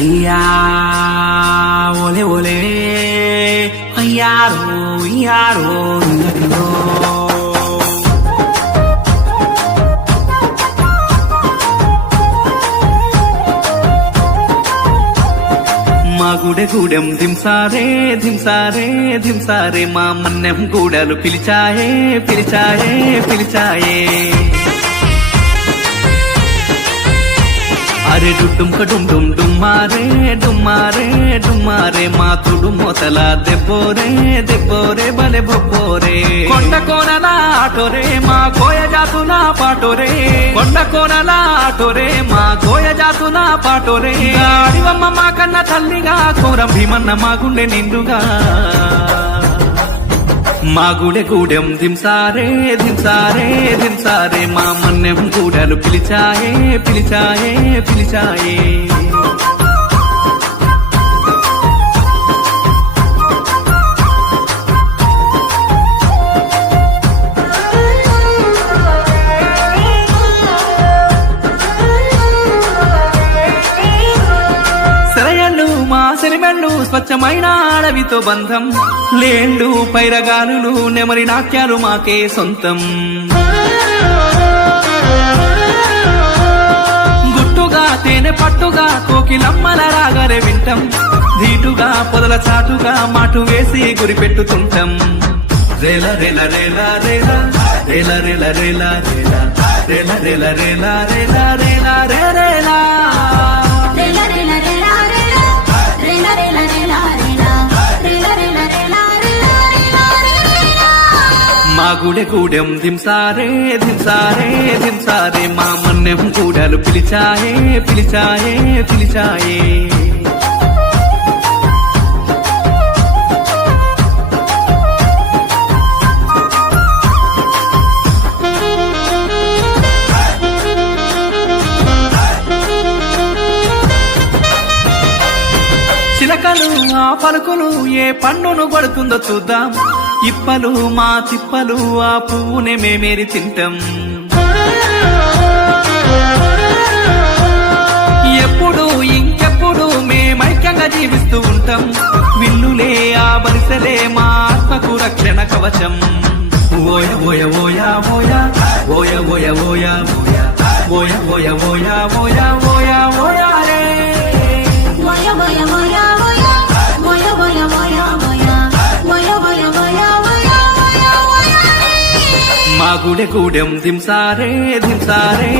అయ్యా ఓలే ఓలే అయ్యారో అయ్యారో ఇల్లరిలో మా గుడె గూడెం ధింసారే ధింసారే ధింసారే మా మన్నెం గూడలు పిలిచాయే పిలిచాయే పిలిచాయే అరే డుమ్ కడుమ్ డుమ్ డుమ్మారే డుమ్మారే డుమ్మారే మా తుడు మొతల దెబ్బోరే దెబ్బోరే బలె బొబ్బోరే కొండ కోనల ఆటోరే మా కోయ జాతుల పాటోరే కొండ కోనల ఆటోరే మా కోయ జాతుల పాటోరే అడివమ్మ మా కన్న తల్లిగా కోరం భీమన్న మా గుండె నిండుగా మా గుడె గూడెం ధింసారే ధింసారే ధింసారే మా మన్నెం గూడలు పిలిచాయే పిలిచాయే పిలిచాయే మా సెలిమెళ్ళు స్వచ్ఛమైన అడవితో బంధం లేండు పైరగాలులు నెమరి నాట్యాలు మాకే సొంతం గుట్టుగా తేనె పట్టుగా కోకిలమ్మల రాగరే వింటం ధీటుగా పొదల చాటుగా మాటు వేసి గురి పెట్టుతుంటాం రేల రేల రేల రేల రేల రేల రేల రేల రేల రేల రేల రేల రేల రేల మా గుడె గూడెం ధింసారే ధింసారే ధింసారే మా మన్నెం గూడలు పిలిచాయే పిలిచాయే పిలిచాయే చిలకలు ఆ పలుకులు ఏ పండును కొడుతుందో చూద్దాం ఇప్పలు మా తిప్పలు ఆ పువ్వునే మేమేరి తింటాం ఎప్పుడు ఇంకెప్పుడు మేమైక్యంగా జీవిస్తూ ఉంటాం విల్లులే ఆ వరిసలే మా ఆత్మకు రక్షణ కవచం ఓయ ఓయ ఓయ ఓయ ఓయ ఓయ ఓయ ఓయ ఓయ ఓయ ఓయ ఓయ ఓయ రే మా గుడె గూడెం ధింసారే ధింసారే